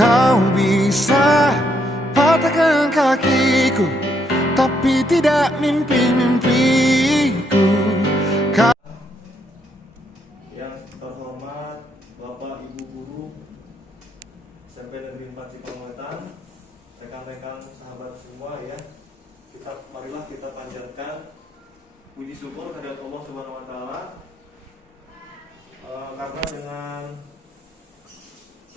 Kau bisa patahkan kakiku, tapi tidak mimpi-mimpiku. Yang terhormat Bapak Ibu Guru SMP Negeri 4 Cipangetan, rekan-rekan sahabat semua ya, marilah kita panjatkan puji syukur kehadirat Allah Subhanahu Wa Taala, karena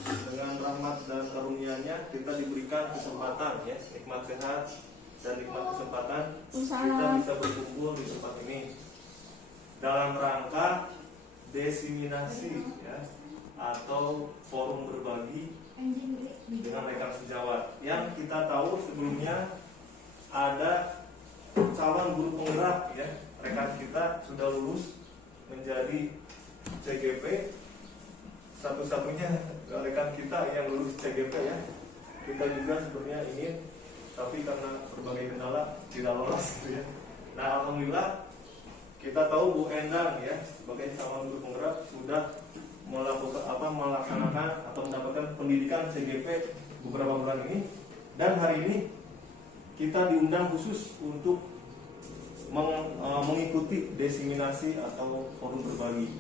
dengan rahmat dan karunia-Nya kita diberikan kesempatan ya, nikmat sehat dan nikmat kesempatan kita bisa berkumpul di tempat ini dalam rangka desiminasi ya, atau forum berbagi dengan rekan sejawat. Yang kita tahu sebelumnya ada calon guru penggerak ya, rekan kita sudah lulus menjadi CGP, satu-satunya rekan kita yang lulus CGP ya. Kita juga sebenarnya ingin, tapi karena berbagai kendala tidak lolos gitu ya. Nah, alhamdulillah kita tahu Bu Endang ya, sebagai calon guru penggerak sudah melaksanakan atau mendapatkan pendidikan CGP beberapa bulan ini, dan hari ini kita diundang khusus untuk mengikuti desiminasi atau forum berbagi.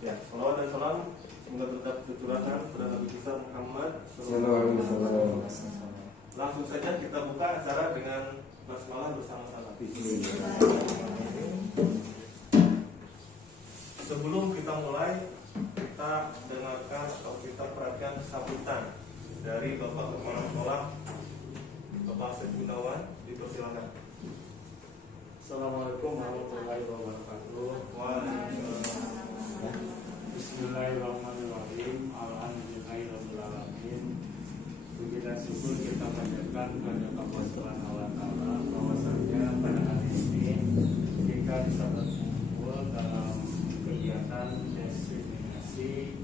Ya, salawat dan salam semoga tetap tercurahkan kepada Nabi besar Muhammad sallallahu alaihi wasallam. Langsung saja kita buka acara dengan basmalah bersama-sama. Sebelum kita mulai, kita dengarkan atau kita perhatikan sambutan dari Bapak Kepala Sekolah, Bapak Asep Gunawan. Dipersilakan. Assalamualaikum warahmatullahi wabarakatuh. Bismillahirrahmanirrahim. Alhamdulillahirabbil alamin. Puji dan syukur kita panjatkan kepada Allah Subhanahu wa taala bahwasanya pada hari ini kita bisa berkumpul dalam kegiatan desiminasi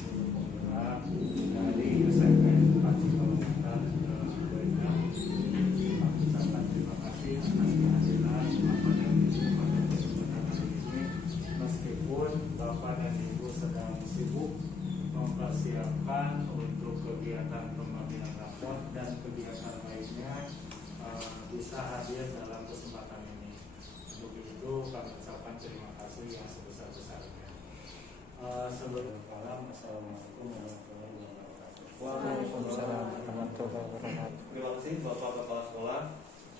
guru penggerak dari SMP 4 Cipangetan ke Banyak. Aku ucapkan terima kasih atas kehadiran Bapak dan Ibu pada kesempatan hari ini, meskipun Bapak dan Ibu sedang sibuk mempersiapkan untuk kegiatan pembagian rapor dan kegiatan lainnya, bisa hadir dalam kesempatan ini. Untuk itu kami ucapkan terima kasih yang sebesar-besarnya. Sebelum malam, assalamualaikum warahmatullahi wabarakatuh. Waalaikumsalam warahmatullahi wabarakatuh. Terima kasih Bapak Kepala Sekolah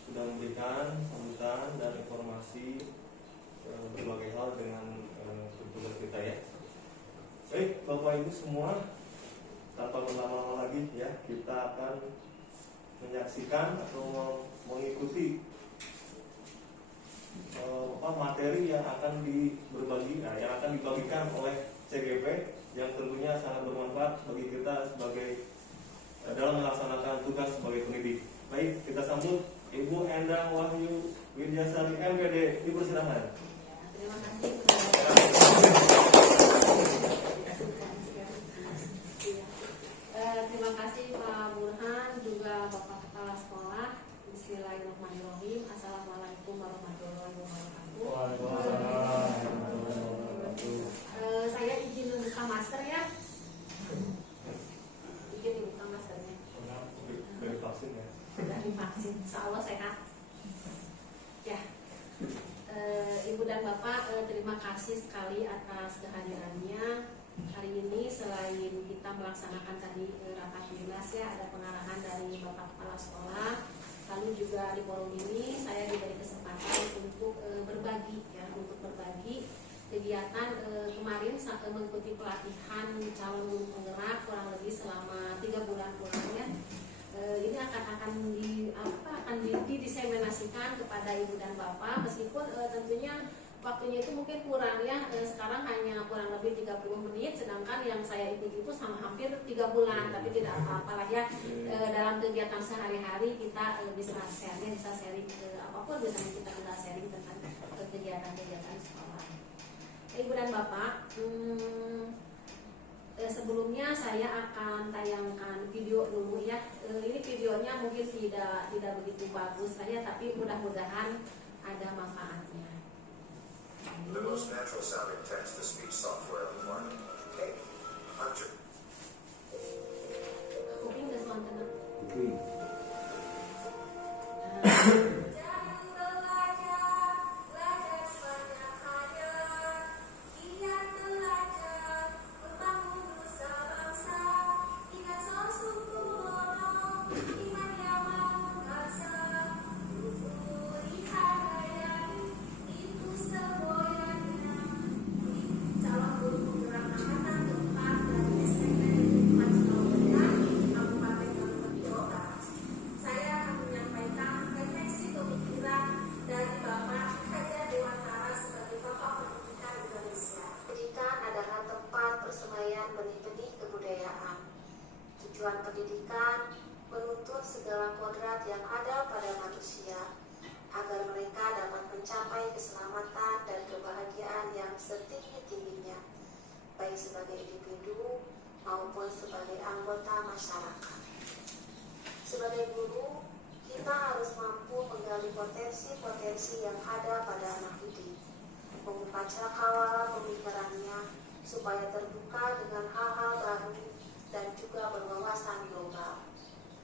sudah memberikan sambutan dan informasi berbagai hal dengan tugas kita ya. Baik, Bapak Ibu semua, tanpa berlama-lama lagi ya, kita akan menyaksikan atau mengikuti materi yang akan yang akan dibagikan oleh CGP, yang tentunya sangat bermanfaat bagi kita sebagai dalam melaksanakan tugas sebagai pendidik. Baik, kita sambut Ibu Endang Wahyu Widyasari MPD. Dipersilakan. Terima kasih. Terima kasih Pak Burhan, juga Bapak Kepala Sekolah. Bismillahirrahmanirrahim. Assalamualaikum warahmatullahi wabarakatuh. Saya izin membuka masker ya. Izin dibuka maskernya. Dari vaksin ya. Dari vaksin, insya Allah sehat. Ya, Ibu dan Bapak, terima kasih sekali atas kehadirannya. Hari ini selain kita melaksanakan tadi rapat dinas ya, ada pengarahan dari Bapak Kepala Sekolah. Lalu juga di forum ini saya diberi kesempatan untuk berbagi kegiatan kemarin mengikuti pelatihan calon guru penggerak kurang lebih selama 3 bulan kurangnya. Ini akan didiseminasikan kepada Ibu dan Bapak, meskipun tentunya waktunya itu mungkin kurang ya, sekarang hanya kurang lebih 30 menit, sedangkan yang saya ikuti itu sama hampir 3 bulan, tapi tidak apa-apa lah ya. Dalam kegiatan sehari-hari kita bisa sharing apapun, biasanya kita bisa sharing tentang kegiatan-kegiatan sekolah. Ibu dan Bapak, sebelumnya saya akan tayangkan video dulu ya. Ini videonya mungkin tidak begitu bagus saja, tapi mudah-mudahan ada manfaatnya. The most natural sounding text-to-speech software on the market. Hey, Hunter. Vicky. Jangan belajar, belajar sebanyak hanya. Giat belajar, membangun nusa bangsa. Ingat Sosok Kuno, iman yang mengasa. Budi Hayati, itu semboyannya. Calon guru penggerak angkatan keempat dari SMP Negeri 4 Surabaya, Kabupaten Bogor, Jawa Barat. Saya akan menyampaikan refleksi pemikiran dari Bapak Hajar Dewantara sebagai Bapak Pendidikan Indonesia. Pendidikan adalah tempat persemaian benih-benih kebudayaan. Tujuan pendidikan menuntut segala kodrat yang ada pada manusia agar mereka dapat mencapai keselamatan dan kebahagiaan yang setinggi-tingginya, baik sebagai individu maupun sebagai anggota masyarakat. Sebagai guru, kita harus mampu menggali potensi-potensi yang ada pada anak didik, membuka cakrawala pemikirannya supaya terbuka dengan hal-hal baru dan juga berwawasan global.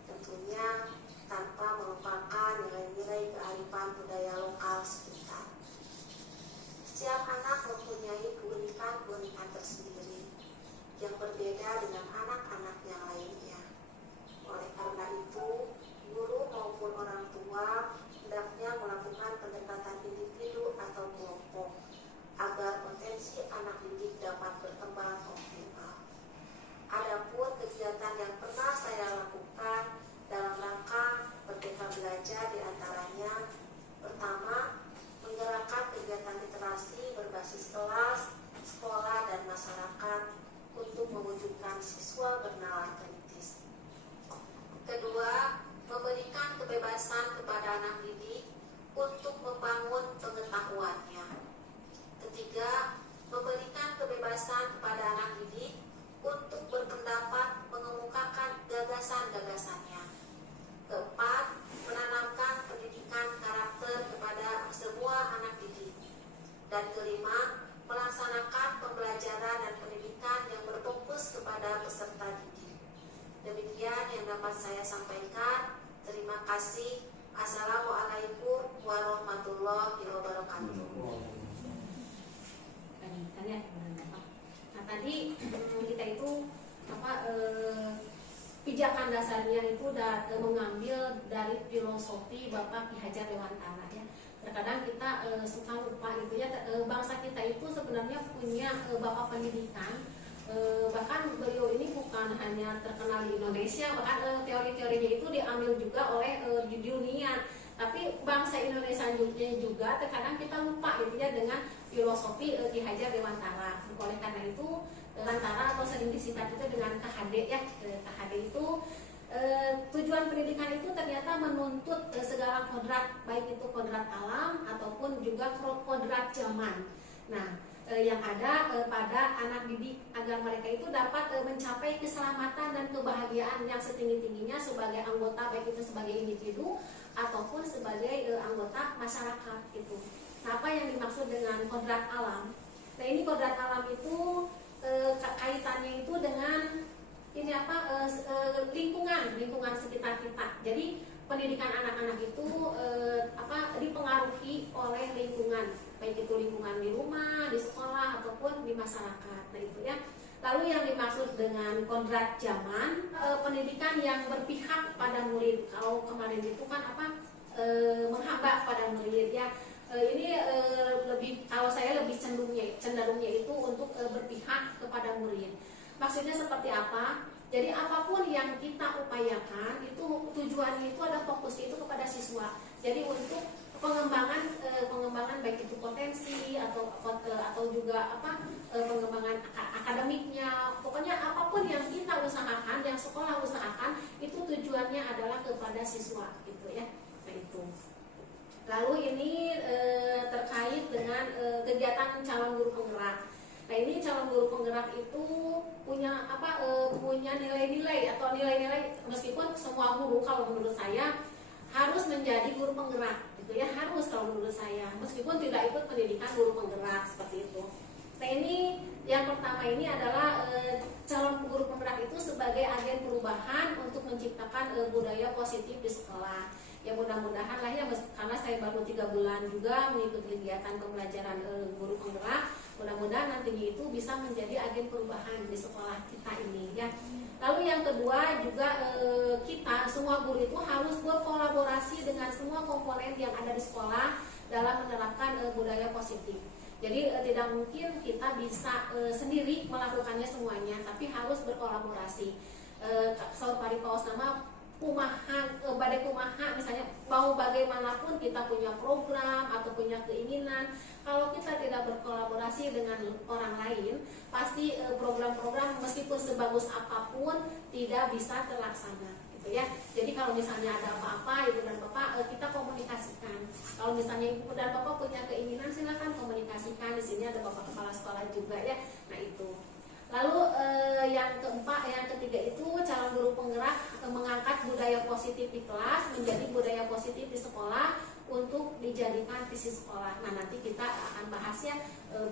Tentunya tanpa melupakan nilai-nilai kearifan budaya lokal sekitar. Setiap anak mempunyai keunikan-keunikan tersendiri yang berbeda dengan anak-anak yang lainnya. Oleh karena itu, guru maupun orang tua hendaknya melakukan pendekatan individu atau kelompok agar potensi anak didik dapat berkembang optimal. Adapun kegiatan yang pernah saya lakukan dalam rangka Merdeka Belajar diantaranya: pertama, menggerakkan kegiatan literasi berbasis kelas, sekolah, dan masyarakat untuk mewujudkan siswa bernalar kritis. Kedua, memberikan kebebasan kepada anak didik untuk membangun pengetahuannya. Ketiga, memberikan kebebasan kepada anak didik untuk berpendapat, mengemukakan gagasan-gagasannya. Keempat, menanamkan pendidikan karakter kepada semua anak didik. Dan kelima, melaksanakan pembelajaran dan pendidikan yang berfokus kepada peserta didik. Demikian yang dapat saya sampaikan. Terima kasih. Assalamualaikum warahmatullahi wabarakatuh. Nah, tadi kita itu pijakan dasarnya itu mengambil dari filosofi Bapak Ki Hajar Dewantara ya. Terkadang kita suka lupa gitu ya, bangsa kita itu sebenarnya punya Bapak pendidikan. Bahkan beliau ini bukan hanya terkenal di Indonesia, bahkan teori-teorinya itu diambil juga oleh di dunia. Tapi bangsa Indonesia juga terkadang kita lupa gitu ya dengan filosofi Ki Hajar Dewantara. Oleh karena itu Dewantara atau sering disingkat itu dengan KHD ya. KHD itu tujuan pendidikan itu ternyata menuntut segala kodrat, baik itu kodrat alam ataupun juga kodrat zaman. Nah, yang ada pada anak didik agar mereka itu dapat mencapai keselamatan dan kebahagiaan yang setinggi-tingginya sebagai anggota, baik itu sebagai individu ataupun sebagai anggota masyarakat itu. Nah, apa yang dimaksud dengan kodrat alam? Nah, ini kodrat alam itu kaitannya itu dengan ini lingkungan sekitar kita. Jadi pendidikan anak-anak itu dipengaruhi oleh lingkungan, baik itu lingkungan di rumah, di sekolah ataupun di masyarakat. Nah, itu ya. Lalu yang dimaksud dengan kodrat zaman, pendidikan yang berpihak pada murid. Kalau kemarin itu kan menghambat pada murid ya. Ini kalau saya lebih cenderungnya itu untuk berpihak kepada murid. Maksudnya seperti apa? Jadi apapun yang kita upayakan itu tujuannya itu ada fokusnya itu kepada siswa. Jadi untuk pengembangan baik itu potensi atau juga pengembangan akademiknya. Pokoknya apapun yang kita usahakan, yang sekolah usahakan itu tujuannya adalah kepada siswa gitu ya. Nah, itu. Lalu ini terkait dengan kegiatan calon guru penggerak. Nah, ini calon guru penggerak itu punya nilai-nilai atau nilai-nilai, meskipun semua guru kalau menurut saya harus menjadi guru penggerak gitu ya, harus kalau menurut saya, meskipun tidak ikut pendidikan guru penggerak seperti itu. Nah, ini yang pertama ini adalah calon guru penggerak itu sebagai agen perubahan untuk menciptakan budaya positif di sekolah. Ya mudah-mudahan lah ya, karena saya baru 3 bulan juga mengikuti kegiatan pembelajaran guru penggerak, mudah-mudahan nantinya itu bisa menjadi agen perubahan di sekolah kita ini ya. Lalu yang kedua juga kita semua guru itu harus berkolaborasi dengan semua komponen yang ada di sekolah dalam menerapkan budaya positif. Jadi tidak mungkin kita bisa sendiri melakukannya semuanya, tapi harus berkolaborasi. Saur paripaos nama kumaha, badai kumaha misalnya, mau bagaimanapun kita punya program atau punya keinginan, kalau kita tidak berkolaborasi dengan orang lain, pasti program-program meskipun sebagus apapun tidak bisa terlaksana gitu ya. Jadi kalau misalnya ada apa-apa ibu dan bapak, kita komunikasikan. Kalau misalnya ibu dan bapak punya keinginan, silakan komunikasikan. Di sini ada bapak kepala sekolah juga ya. Nah itu. Lalu yang ketiga itu calon guru penggerak mengangkat budaya positif di kelas menjadi budaya positif di sekolah untuk dijadikan visi sekolah. Nah nanti kita akan bahas ya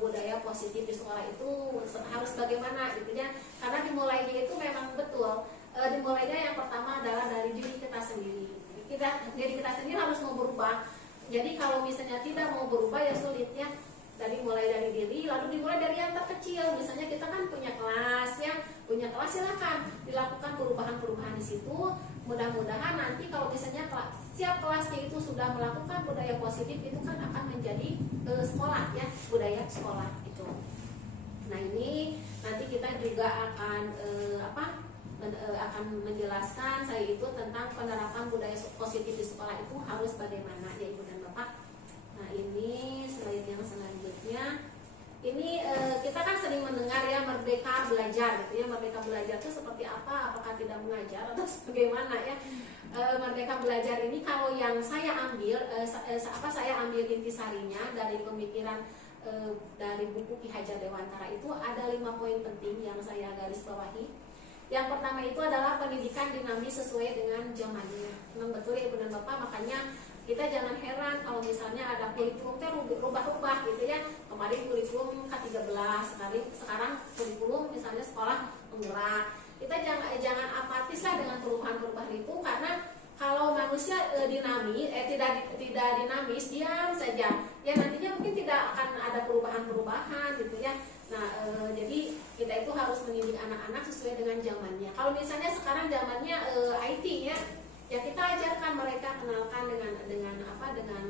budaya positif di sekolah itu harus bagaimana gitu ya. Karena dimulainya itu memang betul. Dimulainya yang pertama adalah dari diri kita sendiri. Diri kita sendiri harus mau berubah. Jadi kalau misalnya tidak mau berubah ya sulit ya. Mulai dari diri, lalu dimulai dari yang terkecil. Misalnya kita kan punya kelas ya, silakan dilakukan perubahan-perubahan di situ. Mudah-mudahan nanti kalau misalnya setiap kelasnya itu sudah melakukan budaya positif, itu kan akan menjadi sekolah ya, budaya sekolah itu. Nah ini nanti kita juga akan akan menjelaskan saya itu tentang penerapan budaya positif di sekolah itu harus bagaimana ya ibu dan bapak. Nah ini slide yang selanjutnya. Ini kita kan sering mendengar ya merdeka belajar gitu ya. Merdeka belajar itu seperti apa? Apakah tidak mengajar atau bagaimana ya? Merdeka belajar ini kalau yang saya ambil saya ambil intisarinya dari pemikiran dari buku Ki Hajar Dewantara itu ada 5 poin penting yang saya garis bawahi. Yang pertama itu adalah pendidikan dinamis sesuai dengan zamannya. Memang betul ya ibu dan bapak, makanya kita jangan heran kalau misalnya ada kurikulum rubah-rubah gitu ya. Kemarin kurikulum K13, sekarang kurikulum misalnya sekolah penggerak. Kita jangan apatis lah dengan perubahan-perubahan itu, karena kalau manusia tidak dinamis, diam saja ya nantinya mungkin tidak akan ada perubahan-perubahan gitu ya. Nah jadi kita itu harus mendidik anak-anak sesuai dengan zamannya. Kalau misalnya sekarang zamannya IT ya kita ajarkan mereka, kenalkan dengan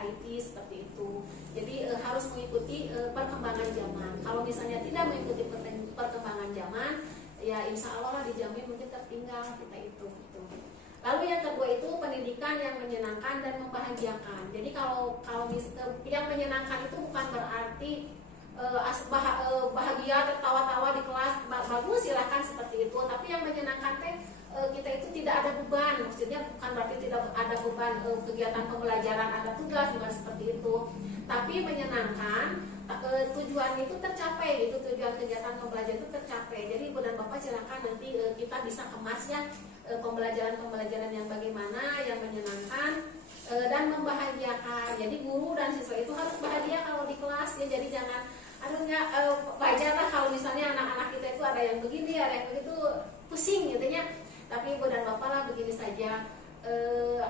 IT seperti itu. Jadi harus mengikuti perkembangan zaman. Kalau misalnya tidak mengikuti perkembangan zaman, ya insya Allah lah dijamin mungkin tertinggal kita itu. Lalu yang kedua itu pendidikan yang menyenangkan dan membahagiakan. Jadi kalau yang menyenangkan itu bukan berarti bahagia tertawa-tawa di kelas, bagus silahkan seperti itu. Tapi yang menyenangkan kita itu tidak ada beban, maksudnya bukan berarti tidak ada beban kegiatan pembelajaran, ada tugas, bukan seperti itu. Tapi menyenangkan, tujuan itu tercapai gitu, tujuan kegiatan pembelajaran itu tercapai. Jadi ibu dan bapak silakan nanti kita bisa kemas ya pembelajaran yang bagaimana, yang menyenangkan dan membahagiakan. Jadi guru dan siswa itu harus bahagia kalau di kelas ya. Jadi jangan wajar lah kalau misalnya anak-anak kita itu ada yang begini, ada yang begitu, pusing gitu ya. Tapi ibu dan bapak lah begini saja,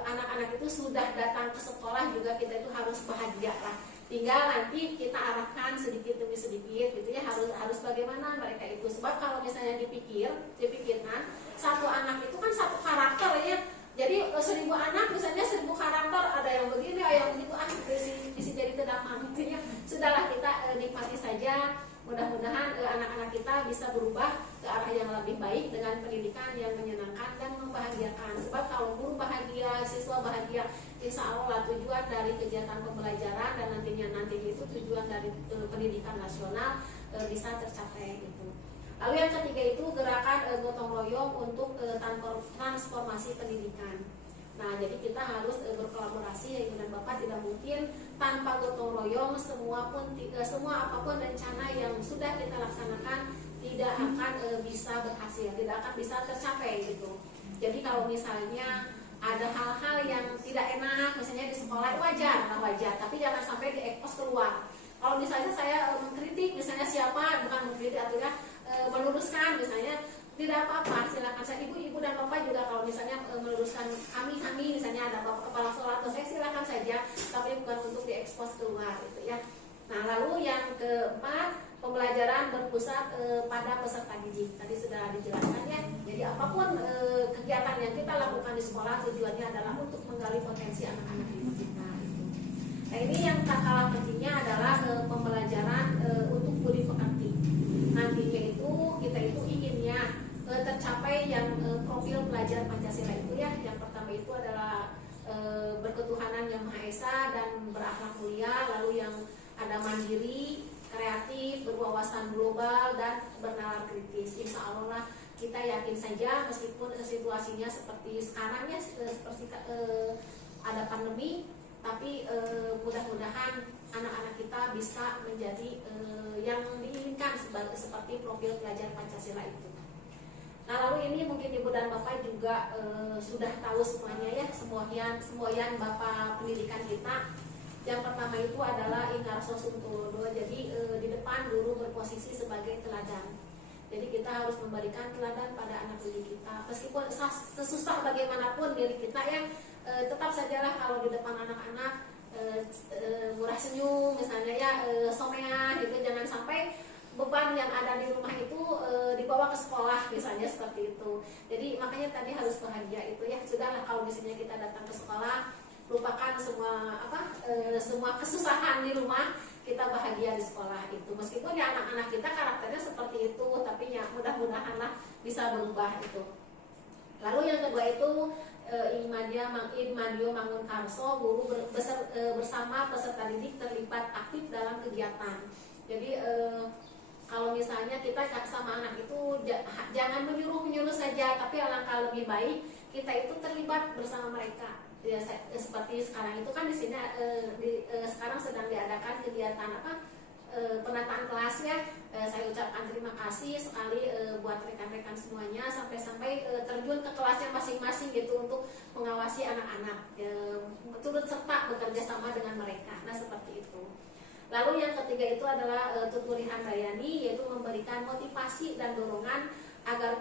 anak-anak itu sudah datang ke sekolah juga kita itu harus bahagia lah. Tinggal nanti kita arahkan sedikit demi sedikit gitu ya, harus bagaimana mereka itu. Sebab kalau misalnya dipikirkan satu anak itu kan satu karakter ya. Jadi 1000 anak misalnya 1000 karakter, ada yang begini, ada yang begitu, bisa jadi terdamang gitu ya. Sudahlah kita nikmati saja. Mudah-mudahan anak-anak kita bisa berubah ke arah yang lebih baik dengan pendidikan yang menyenangkan dan membahagiakan. Sebab kalau guru bahagia, siswa bahagia, insya Allah tujuan dari kegiatan pembelajaran dan nantinya itu tujuan dari pendidikan nasional bisa tercapai gitu. Lalu yang ketiga itu gerakan gotong royong untuk transformasi pendidikan. Nah, jadi kita harus berkolaborasi ya ibu dan bapak. Tidak mungkin tanpa gotong royong, semua apapun rencana yang sudah kita laksanakan tidak akan bisa berhasil, tidak akan bisa tercapai gitu. Jadi kalau misalnya ada hal-hal yang tidak enak misalnya di sekolah, wajar, tapi jangan sampai diekspos keluar. Kalau misalnya saya mengkritik misalnya siapa, bukan mengkritik atau ya meluruskan misalnya tidak apa-apa, silakan saya ibu dan bapak juga kalau misalnya meluruskan kami misalnya ada bapak kepala sekolah atau saya silakan saja, tapi bukan untuk diekspos keluar gitu ya. Nah lalu yang keempat, pembelajaran berpusat pada peserta didik. Tadi sudah dijelaskan ya. Jadi apapun kegiatan yang kita lakukan di sekolah tujuannya adalah untuk menggali potensi anak-anak didik kita. Gitu. Nah ini yang tak kalah pentingnya adalah pembelajaran untuk budi pekerti. Nantinya itu kita itu inginnya tercapai yang profil pelajar Pancasila itu ya. Yang pertama itu adalah berketuhanan yang Maha Esa dan berakhlak mulia, lalu yang ada mandiri, kreatif, berwawasan global dan bernalar kritis. Insya Allah kita yakin saja meskipun situasinya seperti sekarang ya, seperti ada pandemi, tapi mudah-mudahan anak-anak kita bisa menjadi yang diinginkan seperti profil pelajar Pancasila itu. Nah lalu ini mungkin ibu dan bapak juga sudah tahu semuanya ya, semboyan bapak pendidikan kita. Yang pertama itu adalah Ingarso Suntodo. Jadi di depan guru berposisi sebagai teladan. Jadi kita harus memberikan teladan pada anak didik kita. Meskipun sesusah bagaimanapun diri kita ya, tetap sajalah kalau di depan anak-anak murah senyum misalnya ya, somea gitu, jangan sampai beban yang ada di rumah itu dibawa ke sekolah misalnya seperti itu. Jadi makanya tadi harus bahagia itu ya. Sudahlah kalau misalnya kita datang ke sekolah, lupakan semua kesusahan di rumah, kita bahagia di sekolah itu. Meskipun ya anak-anak kita karakternya seperti itu, tapi ya mudah-mudahanlah bisa berubah itu. Lalu yang kedua itu Imadio Mangunkarso, guru bersama peserta didik terlibat aktif dalam kegiatan. Jadi kalau misalnya kita sama anak itu jangan menyuruh saja, tapi alangkah lebih baik kita itu terlibat bersama mereka. Ya, seperti sekarang itu kan di sini sekarang sedang diadakan kegiatan penataan kelas ya. Saya ucapkan terima kasih sekali buat rekan-rekan semuanya sampai terjun ke kelasnya masing-masing gitu untuk mengawasi anak-anak, turut serta bekerja sama dengan mereka. Nah seperti itu. Lalu yang ketiga itu adalah Tuturi Handayani, yaitu memberikan motivasi dan dorongan agar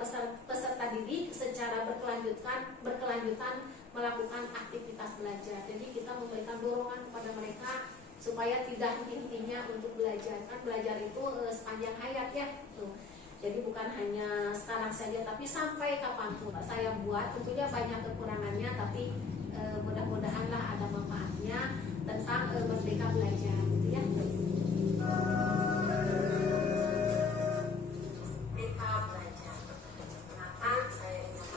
peserta didik secara berkelanjutan melakukan aktivitas belajar. Jadi kita memberikan dorongan kepada mereka supaya tidak henti-hentinya untuk belajar. Kan belajar itu sepanjang hayat ya. Tuh. Jadi bukan hanya sekarang saja, tapi sampai kapanpun. Saya buat tentunya banyak kekurangannya, tapi mudah-mudahanlah ada manfaatnya tentang merdeka belajar, gitu ya. Merdeka belajar. Perkenalkan, saya Indah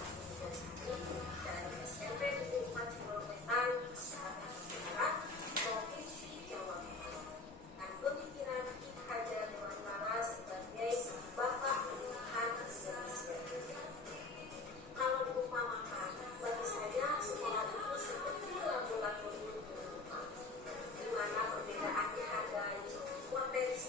Sari dari SMP Negeri 4 Cilowetan, Kecamatan Barat, Provinsi Jawa Barat. Dan pemikiran Ibu Hajar Dewantara sebagai Bapak Pilihan Indonesia. Kalau diumpamakan, bagi saya sekolah itu seperti laboratorium di mana perbedaannya ada potensi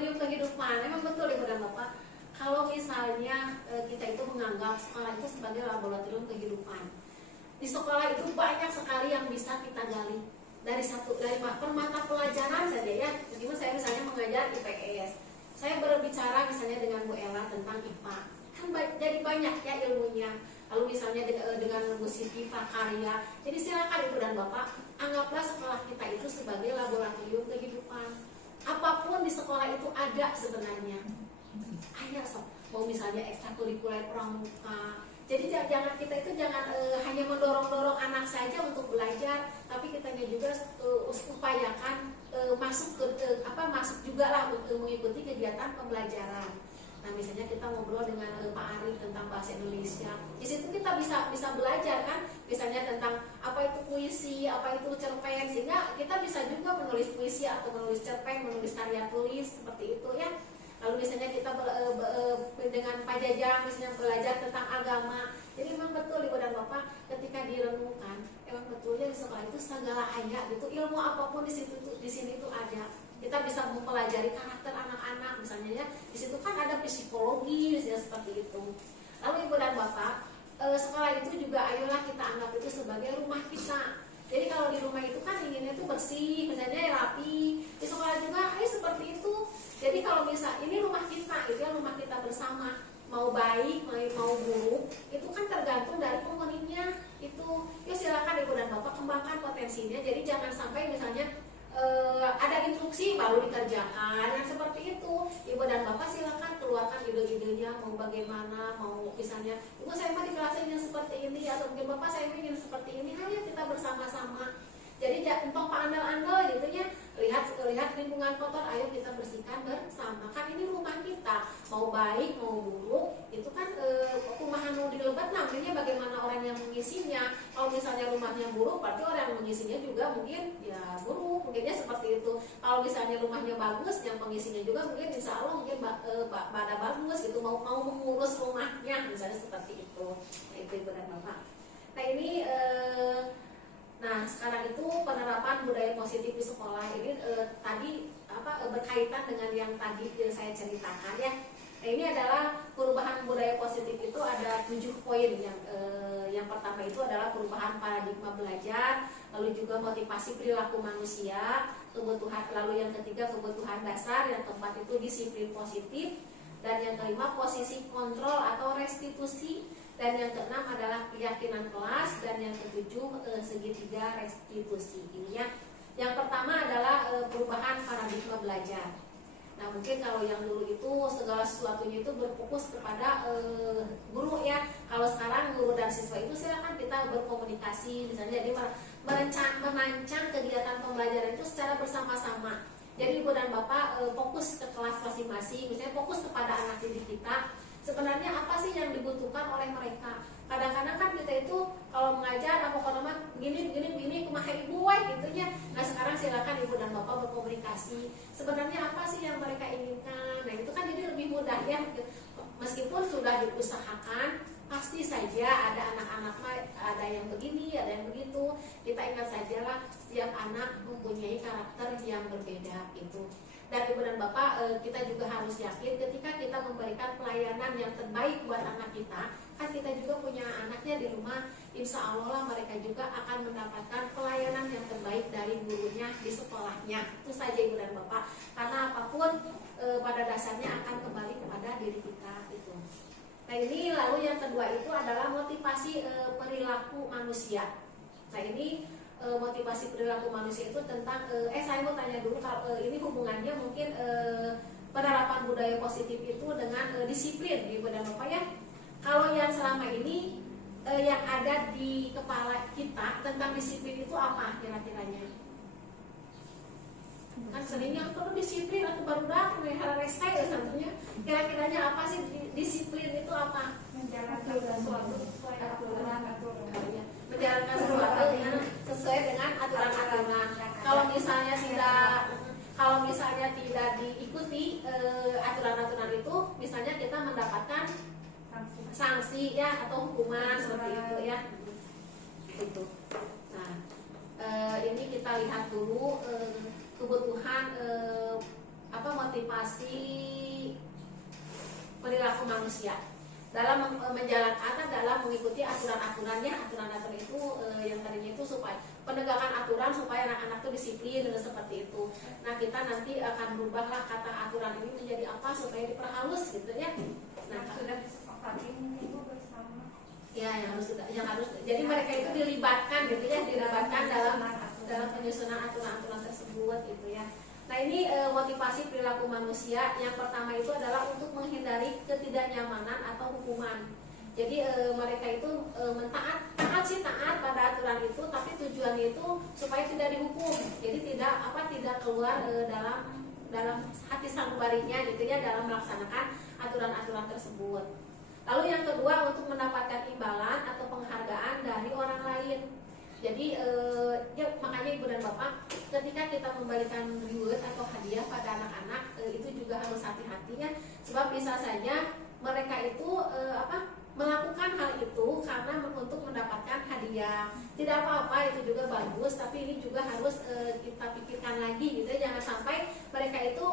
laboratorium kehidupan. Memang betul Ibu dan Bapak, kalau misalnya kita itu menganggap sekolah itu sebagai laboratorium kehidupan, di sekolah itu banyak sekali yang bisa kita gali dari per mata pelajaran saja ya. Jadi saya misalnya mengajar IPS, saya berbicara misalnya dengan Bu Ella tentang IPA, kan jadi banyak ya ilmunya. Lalu misalnya dengan Bu Siti prakarya. Jadi silakan Ibu dan Bapak, anggaplah sekolah kita itu sebagai laboratorium kehidupan. Apapun di sekolah itu ada sebenarnya. Ayo sob, mau misalnya ekstrakurikuler pramuka. Jadi jangan kita itu jangan hanya mendorong anak saja untuk belajar, tapi kitanya juga upayakan masuk juga lah untuk mengikuti kegiatan pembelajaran. Nah misalnya kita ngobrol dengan Pak Arif tentang bahasa Indonesia, di situ kita bisa belajar kan, misalnya tentang apa itu puisi, apa itu cerpen, sehingga kita bisa juga menulis puisi atau menulis cerpen, menulis karya tulis seperti itu ya. Lalu misalnya kita dengan Pak Jajang misalnya belajar tentang agama. Jadi memang betul Ibu dan Bapak, ketika direnungkan, memang betulnya di sekolah itu segala ayat gitu, ilmu apapun di sini itu ada. Kita bisa mempelajari karakter anak-anak misalnya ya. Di situ kan ada psikologi misalnya seperti itu. Lalu Ibu dan Bapak, sekolah itu juga ayolah kita anggap itu sebagai rumah kita. Jadi kalau di rumah itu kan inginnya itu bersih, misalnya rapi. Di sekolah juga seperti itu. Jadi kalau misal ini rumah kita, itu ya rumah kita bersama. Mau baik, mau buruk, itu kan tergantung dari penghuninya. Itu, yuk silakan Ibu dan Bapak kembangkan potensinya. Jadi jangan sampai misalnya ada instruksi baru dikerjakan yang seperti itu. Ibu dan Bapak silakan keluarkan ide-idenya, mau bagaimana, mau misalnya Ibu saya mah di kelas ingin seperti ini, atau mungkin Bapak saya ingin seperti ini. Ayo kita bersama-sama. Jadi untuk Pak andal-andal gitu ya, lihat lingkungan kotor, ayo kita bersihkan bersama. Kan ini rumah kita, mau baik mau buruk, itu kan rumahan nu dilebat namanya bagaimana orang yang mengisinya. Kalau misalnya rumahnya buruk, berarti orang yang mengisinya juga mungkin ya buruk, mungkinnya seperti itu. Kalau misalnya rumahnya bagus, yang pengisinya juga mungkin insya Allah mungkin pada bagus gitu, mau mengurus rumahnya misalnya seperti itu. Nah, itu Ibu dan Bapak. Nah ini nah sekarang itu penerapan budaya positif di sekolah ini tadi berkaitan dengan yang tadi saya ceritakan ya. Nah, ini adalah perubahan budaya positif itu ada 7 poin. Yang pertama itu adalah perubahan paradigma belajar, lalu juga motivasi perilaku manusia, lalu yang ketiga kebutuhan dasar, yang keempat itu disiplin positif, dan yang kelima posisi kontrol atau restitusi, dan yang keenam adalah keyakinan kelas, dan yang ketujuh segitiga restitusi. Ini ya. Yang pertama adalah perubahan paradigma belajar. Nah mungkin kalau yang dulu itu segala sesuatunya itu berfokus kepada guru ya. Kalau sekarang guru dan siswa itu silakan kita berkomunikasi, misalnya jadi merancang kegiatan pembelajaran itu secara bersama-sama. Jadi Ibu dan Bapak fokus ke kelas masing-masing, misalnya fokus kepada anak didik kita. Sebenarnya apa sih yang dibutuhkan oleh mereka? Kadang-kadang kan kita itu kalau mengajar apa kalau begini kumaha ibu gitu ya. Nah sekarang silakan Ibu dan Bapak berkomunikasi. Sebenarnya apa sih yang mereka inginkan? Nah itu kan jadi lebih mudah ya. Meskipun sudah diusahakan, pasti saja ada anak-anak ada yang begini, ada yang begitu. Kita ingat sajalah setiap anak mempunyai karakter yang berbeda itu. Dan Ibu dan Bapak, kita juga harus yakin ketika kita memberikan pelayanan yang terbaik buat anak kita, kan kita juga punya anaknya di rumah, insya Allah mereka juga akan mendapatkan pelayanan yang terbaik dari gurunya di sekolahnya. Itu saja Ibu dan Bapak, karena apapun pada dasarnya akan kembali kepada diri kita itu. Nah ini lalu yang kedua itu adalah motivasi perilaku manusia. Nah ini motivasi perilaku manusia itu tentang saya mau tanya dulu kalau ini hubungannya mungkin penerapan budaya positif itu dengan disiplin Ibu dan Bapak ya. Kalau yang selama ini yang ada di kepala kita tentang disiplin itu apa kira-kiranya? Kan seringnya kalau disiplin atau baru dah melihara rese ya tentunya. Kira-kiranya apa sih disiplin itu apa? Menjalankan sesuatu sesuai aturan. Menjalankan sesuatu sesuai dengan aturan-aturan. Kalau misalnya tidak diikuti aturan-aturan itu, misalnya kita mendapatkan sanksi ya atau hukuman seperti itu ya. Itu. Nah, ini kita lihat dulu kebutuhan motivasi perilaku manusia dalam menjalankan, dalam mengikuti aturan-aturannya. Aturan-aturan itu yang tadinya itu supaya penegakan aturan supaya anak-anak itu disiplin dan seperti itu. Nah, kita nanti akan berubahlah kata aturan ini menjadi apa supaya diperhalus gitu ya. Nah, sudah disepakati minggu bersama. Ya, yang harus jadi mereka itu dilibatkan gitu ya, dilibatkan dalam penyusunan aturan-aturan tersebut gitu ya. Nah, ini motivasi perilaku manusia. Yang pertama itu adalah untuk menghindari ketidaknyamanan atau hukuman. Jadi mereka itu taat pada aturan itu, tapi tujuannya itu supaya tidak dihukum. Jadi tidak keluar dalam hati sanubarinya gitu ya dalam melaksanakan aturan-aturan tersebut. Lalu yang kedua, untuk mendapatkan imbalan atau penghargaan dari orang lain. Jadi ya, makanya Ibu dan Bapak, ketika kita memberikan reward atau hadiah pada anak-anak itu juga harus hati-hati ya, sebab bisa saja mereka itu melakukan hal itu karena untuk mendapatkan hadiah. Tidak apa-apa, itu juga bagus, tapi ini juga harus kita pikirkan lagi gitu ya. Jangan sampai mereka itu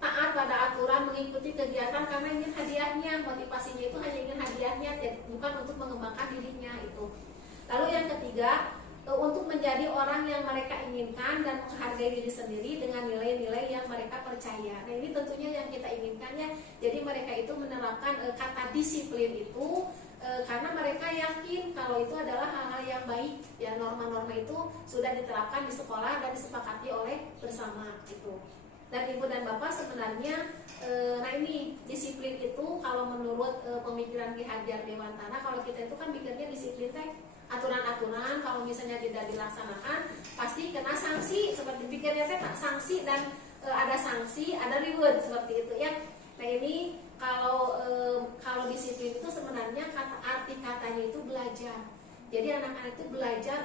taat pada aturan, mengikuti kegiatan karena ingin hadiahnya. Motivasinya itu hanya ingin hadiahnya, bukan untuk mengembangkan dirinya itu. Lalu yang ketiga, untuk menjadi orang yang mereka inginkan dan menghargai diri sendiri dengan nilai-nilai yang mereka percaya. Nah, ini tentunya yang kita inginkan ya. Jadi mereka itu menerapkan kata disiplin itu karena mereka yakin kalau itu adalah hal-hal yang baik ya. Norma-norma itu sudah diterapkan di sekolah dan disepakati oleh bersama itu. Dan Ibu dan Bapak sebenarnya nah ini disiplin itu kalau menurut pemikiran Ki Hajar Dewantara, kalau kita itu kan pikirnya disiplin teh aturan-aturan, kalau misalnya tidak dilaksanakan pasti kena sanksi, seperti pikirnya teh sanksi dan ada sanksi, ada reward seperti itu ya. Nah, ini kalau disiplin itu sebenarnya arti katanya itu belajar. Jadi anak-anak itu belajar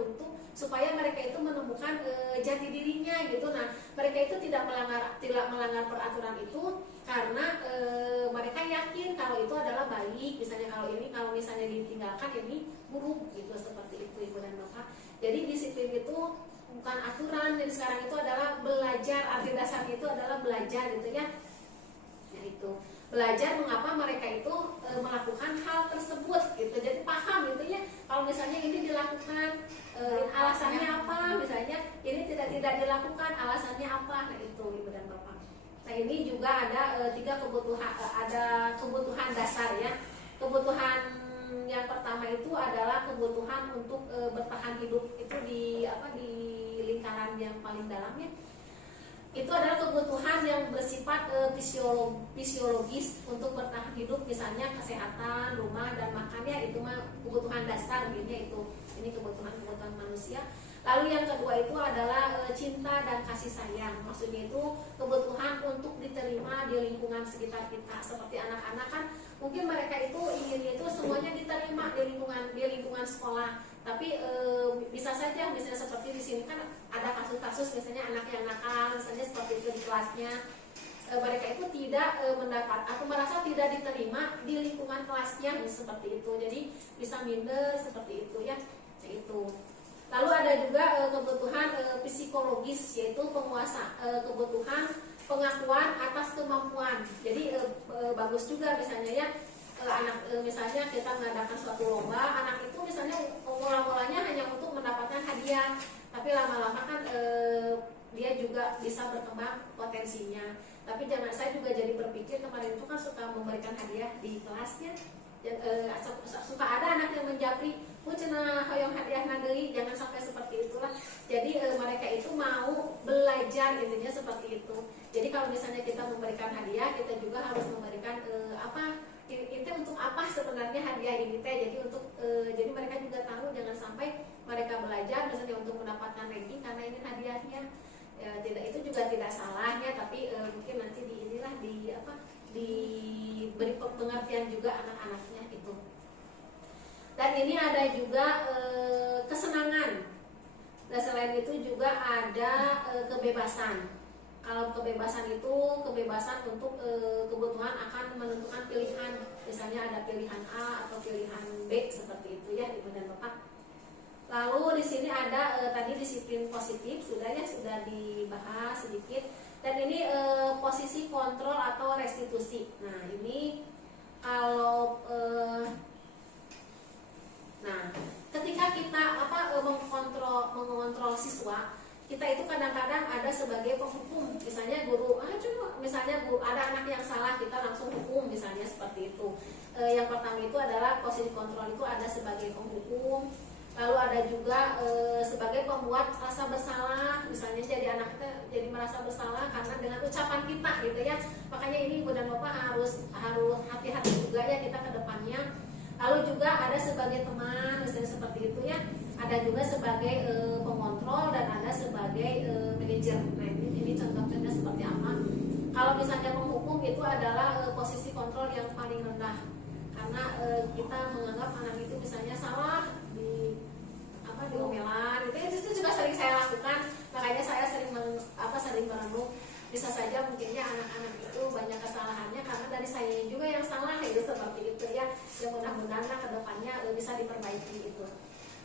untuk supaya mereka itu menemukan jati dirinya gitu. Nah, mereka itu tidak melanggar peraturan itu karena mereka yakin kalau itu adalah baik. Misalnya kalau misalnya ditinggalkan ini buruk gitu, seperti itu Ibu dan Bapak. Jadi disiplin itu bukan aturan, dan sekarang itu adalah belajar. Arti dasarnya itu adalah belajar gitu ya. Nah, itu belajar mengapa mereka itu melakukan hal tersebut gitu. Jadi paham gitu ya, kalau misalnya ini dilakukan alasannya apa, misalnya ini tidak dilakukan alasannya apa. Nah, itu Ibu dan Bapak. Nah, ini juga ada tiga kebutuhan, ada kebutuhan dasar ya. Kebutuhan yang pertama itu adalah kebutuhan untuk bertahan hidup, itu di lingkaran yang paling dalamnya. Itu adalah kebutuhan yang bersifat fisiologis untuk bertahan hidup, misalnya kesehatan, rumah, dan makannya, itu mah kebutuhan dasar gitu ya, itu. Ini kebutuhan manusia. Lalu yang kedua itu adalah cinta dan kasih sayang. Maksudnya itu kebutuhan untuk diterima di lingkungan sekitar kita. Seperti anak-anak kan mungkin mereka itu inginnya itu semuanya diterima di lingkungan sekolah. Tapi bisa saja misalnya seperti di sini kan ada kasus-kasus misalnya anak yang nakal, misalnya seperti itu di kelasnya, mereka itu tidak mendapat atau merasa tidak diterima di lingkungan kelasnya seperti itu. Jadi bisa minder seperti itu ya. Itu. Lalu ada juga kebutuhan psikologis, yaitu kebutuhan pengakuan atas kemampuan. Jadi bagus juga misalnya ya, anak misalnya kita mengadakan suatu lomba, anak itu misalnya mula-mulanya hanya untuk mendapatkan hadiah, tapi lama-lama kan dia juga bisa berkembang potensinya. Tapi saya juga jadi berpikir, kemarin itu kan suka memberikan hadiah di kelasnya. Suka ada anak yang menjapri, cenah hoyong hadiah nadei, jangan sampai seperti itulah. Jadi mereka itu mau belajar intinya seperti itu. Jadi kalau misalnya kita memberikan hadiah, kita juga harus memberikan itu untuk apa sebenarnya hadiah ini teh. Jadi jadi mereka juga tahu, jangan sampai mereka belajar misalnya untuk mendapatkan ranking karena ini hadiahnya. Ya, itu juga tidak salahnya, tapi mungkin nanti diberi pengertian juga anak-anaknya itu. Dan ini ada juga kesenangan. Dan selain itu juga ada kebebasan. Kalau kebebasan itu kebebasan untuk kebutuhan akan menentukan pilihan. Misalnya ada pilihan A atau pilihan B seperti itu ya Ibu dan Bapak. Lalu di sini ada tadi disiplin positif sudah dibahas sedikit. Dan ini posisi kontrol atau restitusi. Nah ini kalau nah ketika kita mengontrol siswa, kita itu kadang-kadang ada sebagai penghukum. Misalnya guru, ada anak yang salah, kita langsung hukum misalnya seperti itu. Yang pertama itu adalah posisi kontrol itu ada sebagai penghukum. Lalu ada juga sebagai pembuat rasa bersalah, misalnya jadi anak kita jadi merasa bersalah karena dengan ucapan kita gitu ya. Makanya ini Ibu dan Bapak harus hati-hati juga ya kita ke depannya. Lalu juga ada sebagai teman, misalnya seperti itu ya. Ada juga sebagai pengontrol dan ada sebagai manajer. Nah ini contoh-contohnya seperti apa? Kalau misalnya penghukum itu adalah posisi kontrol yang paling rendah, karena kita menganggap anak itu misalnya salah di omelan itu juga sering saya lakukan. Makanya saya sering merenung, bisa saja mungkinnya anak-anak itu banyak kesalahannya karena dari saya juga yang salah itu seperti itu ya. Yang mudah-mudahan ke depannya bisa diperbaiki itu.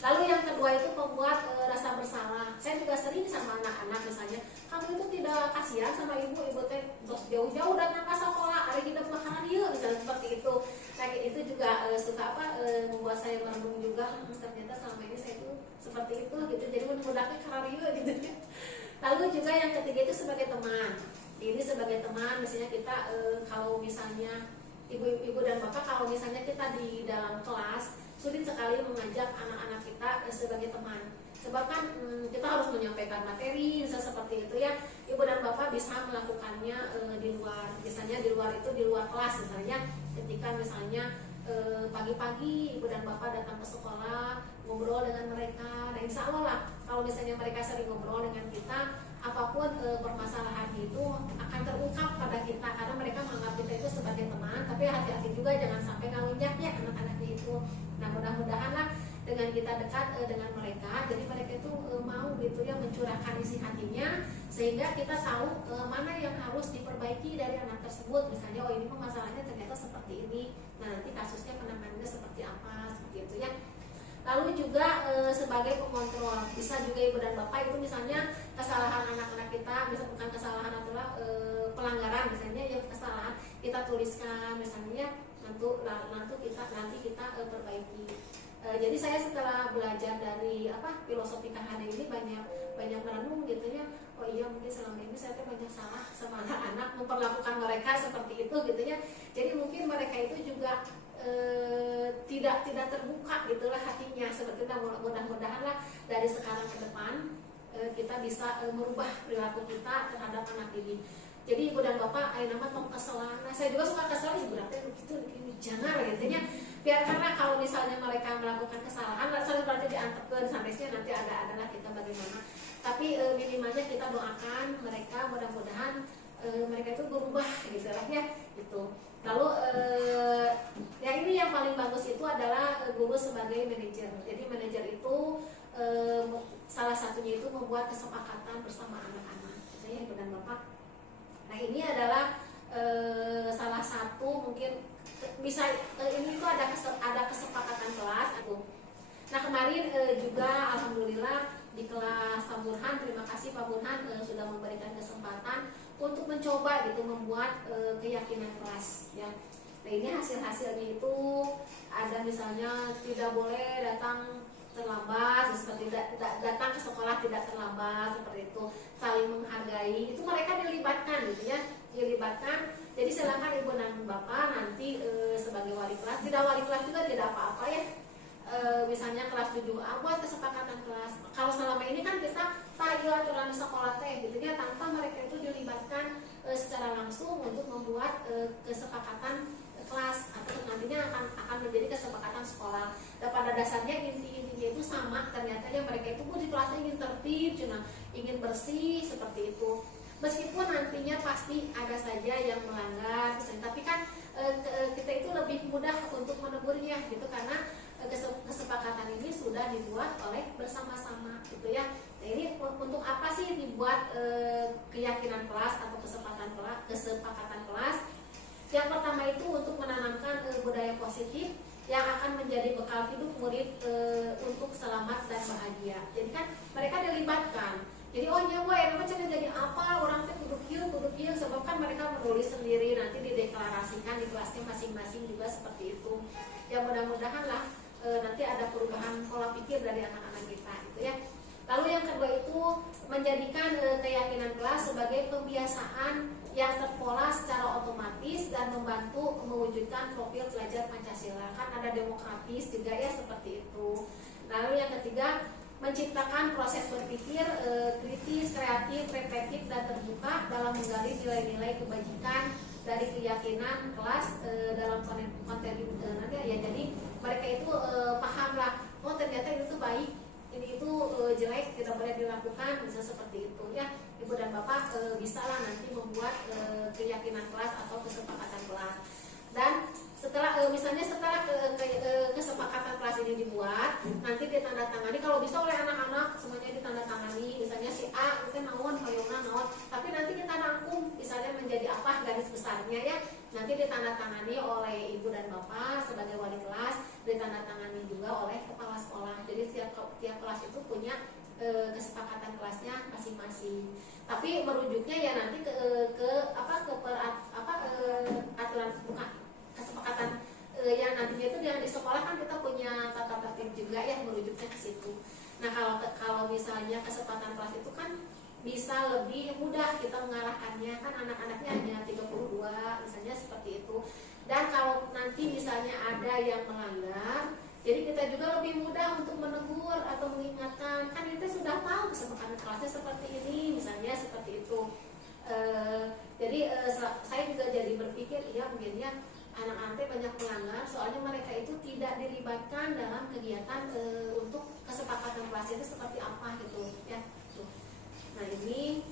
Lalu yang kedua itu membuat rasa bersalah. Saya juga sering sama anak-anak misalnya, kamu itu tidak kasihan sama ibu teh jauh-jauh datang ke sekolah, hari kita makanan yuk misalnya seperti itu. Nah itu juga suka membuat saya merenung juga, ternyata selama ini saya itu seperti itu gitu. Jadi mudah-mudahan karena gitu ya. Lalu juga yang ketiga itu sebagai teman. Ini sebagai teman misalnya kita kalau misalnya ibu dan bapak, kalau misalnya kita di dalam kelas sulit sekali mengajak anak-anak kita sebagai teman. Sebab kan kita harus menyampaikan materi, misalnya seperti itu ya. Ibu dan bapak bisa melakukannya di luar, misalnya di luar kelas misalnya. Ketika misalnya pagi-pagi ibu dan bapak datang ke sekolah, ngobrol dengan mereka. Nah insya Allah lah, kalau misalnya mereka sering ngobrol dengan kita, apapun permasalahan itu akan terungkap pada kita, karena mereka menganggap kita itu sebagai teman. Tapi hati-hati juga jangan sampai ngelunjak ya anak-anaknya itu. Nah mudah-mudahan lah dengan kita dekat dengan mereka, jadi mereka itu mau gitu ya mencurahkan isi hatinya, sehingga kita tahu mana yang harus diperbaiki dari anak tersebut. Misalnya ini masalahnya ternyata seperti ini, nah nanti kasusnya penanganannya seperti apa, seperti itu ya. Lalu juga sebagai pengontrol, bisa juga ibu dan bapak itu misalnya kesalahan anak-anak kita, bisa bukan kesalahan adalah pelanggaran misalnya ya, kesalahan kita tuliskan misalnya, nanti kita perbaiki. Jadi saya setelah belajar dari filosofi KHD ini banyak merenung gitu ya. Oh iya, mungkin selama ini saya banyak salah sama anak-anak, memperlakukan mereka seperti itu gitu ya. Jadi mungkin mereka itu juga tidak terbuka gitulah hatinya seperti itu. Mudah-mudahan lah dari sekarang ke depan kita bisa merubah perilaku kita terhadap anak ini. Jadi ibu dan bapak, ayo nama mau kesalahan. Nah, saya juga suka kesalahan, ibu berarti begitu ini jangan gitu ya. Biar karena kalau misalnya mereka melakukan kesalahan, langsung berarti diantepkan sampai nanti adalah kita bagaimana. Tapi minimalnya kita doakan mereka, mudah-mudahan mereka itu berubah gitu lah ya gitu. Lalu yang ini yang paling bagus itu adalah guru sebagai manajer. Jadi manajer itu salah satunya itu membuat kesepakatan bersama anak-anak, gitu ya ibu dan bapak. Nah ini adalah salah satu mungkin bisa ini itu ada kesepakatan kelas aku. Nah kemarin juga alhamdulillah di kelas Pak Burhan, terima kasih Pak Burhan sudah memberikan kesempatan untuk mencoba gitu membuat keyakinan kelas ya. Nah ini hasilnya itu ada misalnya tidak boleh datang terlambat, seperti datang ke sekolah tidak terlambat, seperti itu, saling menghargai, itu mereka dilibatkan gitu ya, dilibatkan. Jadi silakan ibu dan bapak nanti sebagai wali kelas, tidak wali kelas juga tidak apa-apa ya. Misalnya kelas 7A buat kesepakatan kelas. Kalau selama ini kan kita tahu aturan sekolah teh gitu ya, tanpa mereka itu dilibatkan secara langsung untuk membuat kesepakatan kelas, atau nantinya akan menjadi kesepakatan sekolah. Dan pada dasarnya intinya itu sama, ternyata yang mereka itu di kelasnya ingin tertib, cuma ingin bersih seperti itu. Meskipun nantinya pasti ada saja yang melanggar, tapi kan kita itu lebih mudah untuk menegurnya gitu, karena kesepakatan ini sudah dibuat oleh bersama-sama gitu ya. Nah ini untuk apa sih dibuat keyakinan kelas atau kesepakatan kelas? Yang pertama itu untuk menanamkan budaya positif yang akan menjadi bekal hidup murid untuk selamat dan bahagia. Jadi kan mereka dilibatkan. Jadi oh iya wah nama cenah jadi apa orang teh kudu kieu sebab kan mereka menulis sendiri nanti dideklarasikan di kelasnya masing-masing juga seperti itu. Ya mudah-mudahan lah nanti ada perubahan pola pikir dari anak-anak kita gitu ya. Lalu yang kedua itu menjadikan keyakinan kelas sebagai pembiasaan yang terpola secara otomatis dan membantu mewujudkan profil pelajar Pancasila. Kan ada demokratis juga ya seperti itu. Lalu yang ketiga menciptakan proses berpikir kritis, kreatif, reflektif dan terbuka dalam menggali nilai-nilai kebajikan dari keyakinan kelas dalam konten nanti ya. Jadi mereka itu pahamlah, oh ternyata itu tuh baik, ini itu jelek, tidak boleh dilakukan, bisa seperti itu ya. Ibu dan Bapak bisa lah nanti membuat keyakinan kelas atau kesepakatan kelas. Dan setelah misalnya setelah kesepakatan kelas ini dibuat, nanti ditandatangani kalau bisa oleh anak-anak semuanya ditandatangani. Misalnya si A itu naon, hoyongna naon, tapi nanti kita rangkum misalnya menjadi apa garis besarnya ya. Nanti ditandatangani oleh ibu dan bapak sebagai wali kelas, ditandatangani juga oleh kepala sekolah. Jadi tiap kelas itu punya kesepakatan kelasnya masing-masing. Tapi merujuknya ya nanti aturan bukan kesepakatan yang nantinya itu yang di sekolah kan kita punya tata tertib juga ya, merujuknya ke situ. Nah kalau misalnya kesepakatan kelas itu kan bisa lebih mudah kita mengarahkannya, kan anak-anaknya hanya 32 misalnya seperti itu. Dan kalau nanti misalnya ada yang melanggar, jadi kita juga lebih mudah untuk menegur atau mengingatkan, kan kita sudah tahu kesepakatan kelasnya seperti ini misalnya seperti itu. Jadi saya juga jadi berpikir ya mungkin ya anak-anak banyak melanggar, soalnya mereka itu tidak dilibatkan dalam kegiatan untuk kesepakatan kelas itu seperti apa gitu ya. Nah ini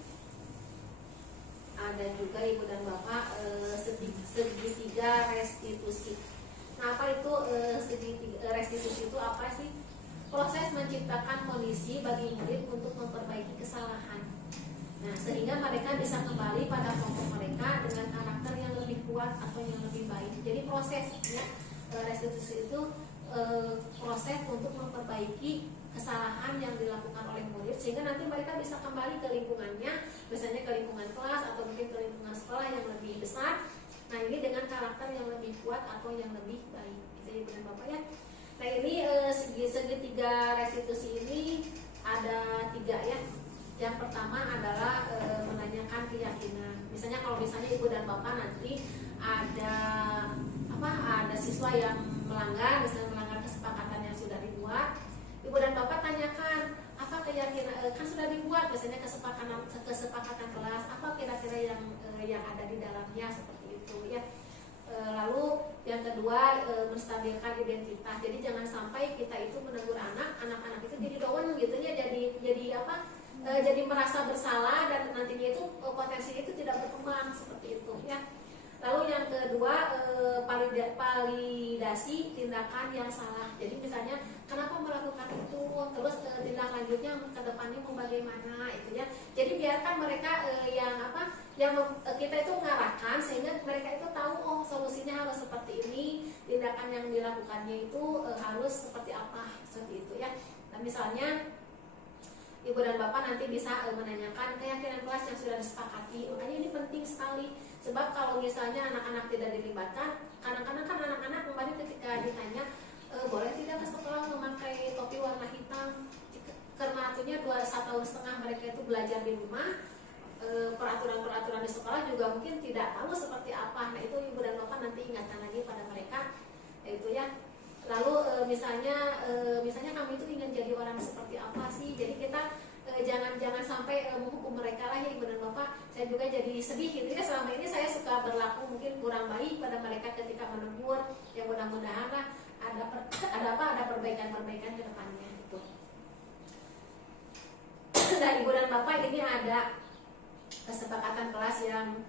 ada juga ibu dan bapak segitiga restitusi. Nah apa itu segitiga restitusi itu apa sih? Proses menciptakan kondisi bagi murid untuk memperbaiki kesalahan. Nah sehingga mereka bisa kembali pada kelompok mereka dengan karakter yang lebih kuat atau yang lebih baik. Jadi prosesnya restitusi itu proses untuk memperbaiki kesalahan yang dilakukan oleh murid sehingga nanti mereka bisa kembali ke lingkungannya, misalnya ke lingkungan kelas atau mungkin ke lingkungan sekolah yang lebih besar. Nah ini dengan karakter yang lebih kuat atau yang lebih baik. Itu ya Bapak ya. Nah ini segitiga restitusi ini ada 3 ya. Yang pertama adalah menanyakan keyakinan. Misalnya kalau misalnya ibu dan bapak nanti ada siswa yang melanggar, misalnya melanggar kesepakatan yang sudah dibuat, ibu dan bapak tanyakan apa keyakinan kan sudah dibuat, misalnya kesepakatan kelas, apa kira-kira yang ada di dalamnya seperti itu ya. Lalu yang kedua menstabilkan identitas. Jadi jangan sampai kita itu menegur anak-anak itu jadi down gitu ya, jadi merasa bersalah dan nantinya itu potensi itu tidak berkembang seperti itu ya. Lalu yang kedua validasi tindakan yang salah. Jadi misalnya kenapa melakukan itu, terus tindak lanjutnya ke depannya mau bagaimana itu ya. Jadi biarkan mereka kita itu mengarahkan sehingga mereka itu tahu oh solusinya harus seperti ini, tindakan yang dilakukannya itu harus seperti apa seperti itu ya. Nah misalnya ibu dan bapak nanti bisa menanyakan keyakinan kelas yang sudah disepakati. Makanya ini penting sekali. Sebab kalau misalnya anak-anak tidak dilibatkan, kadang-kadang kan anak-anak kemarin ketika ditanya boleh tidak ke sekolah memakai topi warna hitam, karena artinya 1,5 tahun mereka itu belajar di rumah, peraturan-peraturan di sekolah juga mungkin tidak tahu seperti apa. Nah itu ibu dan bapak nanti ingatkan lagi pada mereka, itu ya. Lalu misalnya kami itu ingin jadi orang seperti apa sih? Jadi kita jangan sampai menghukum mereka lah ya ibu dan bapak. Saya juga jadi sedih gitu ya, selama ini saya suka berlaku mungkin kurang baik pada mereka ketika menegur. Ya mudah-mudahan lah ada perbaikan ke depannya gitu. Dan ibu dan bapak ini ada kesepakatan kelas yang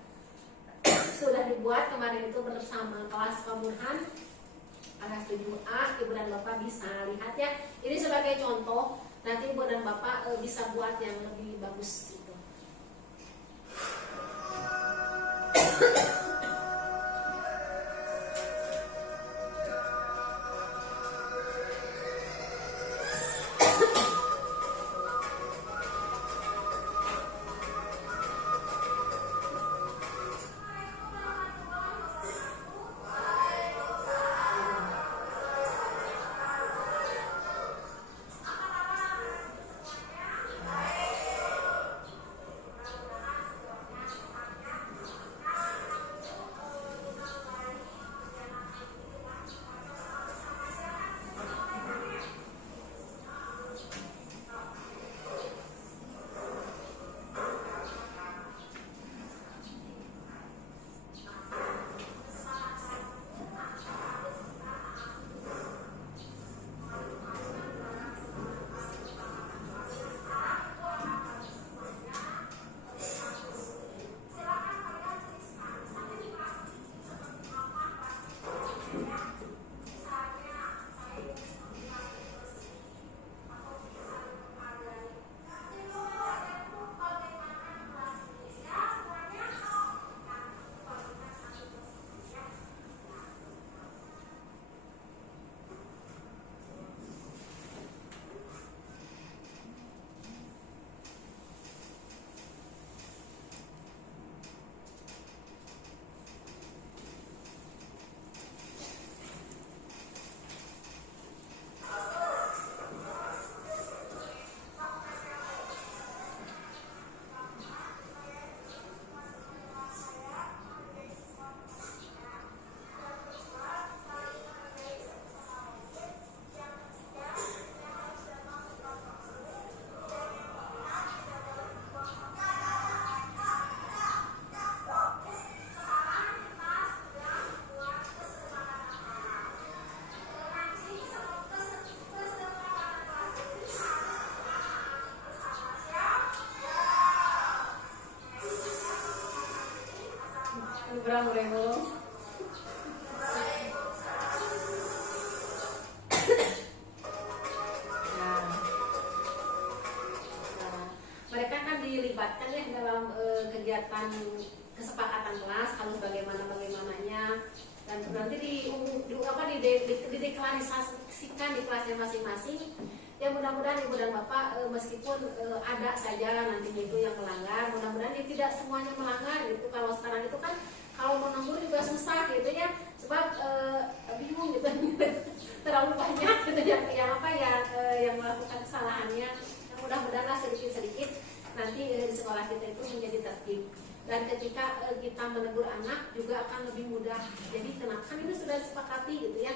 sudah dibuat kemarin itu bersama kelas Kaburhan kelas 7A. Ibu dan bapak bisa lihat ya. Ini sebagai contoh, nanti ibu dan bapak bisa buat yang lebih bagus gitu. Berang belum. Mereka kan dilibatkan ya dalam kegiatan kesepakatan kelas harus bagaimananya dan nanti dideklarasikan di kelasnya masing-masing. Ya mudah-mudahan ibu dan bapak meskipun ada saja nantinya itu yang melanggar, mudah-mudahan ya tidak semuanya melanggar gitu. Kalau sekarang itu kan kalau mau nembur juga susah gitu ya, sebab bingung gitu terlalu banyak gitu yang melakukan kesalahannya. Mudah-mudahan sedikit-sedikit nanti di sekolah kita itu menjadi tertib, dan ketika kita menegur anak juga akan lebih mudah. Jadi kan ini sudah disepakati gitu ya,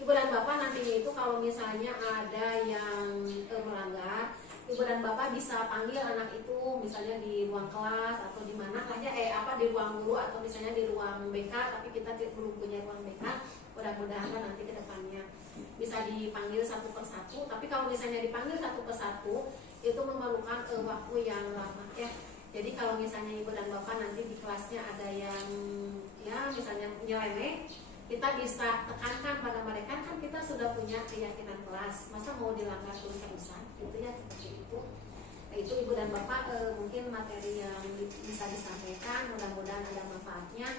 ibu dan bapak nantinya itu kalau misalnya ada yang melanggar, ibu dan bapak bisa panggil anak itu misalnya di ruang kelas atau di mana aja di ruang guru atau misalnya di ruang BK, tapi kita belum punya ruang BK. Mudah-mudahan nanti ke depannya bisa dipanggil satu persatu, tapi kalau misalnya dipanggil satu persatu itu memerlukan waktu yang lama ya. Jadi kalau misalnya ibu dan bapak nanti di kelasnya ada yang ya misalnya nyeleneh, kita bisa tekankan pada mereka, kan kita sudah punya keyakinan kelas, masa mau dilanggar terus-terusan gitu ya, seperti itu. Nah, itu ibu dan bapak mungkin materi yang bisa disampaikan, mudah-mudahan ada manfaatnya.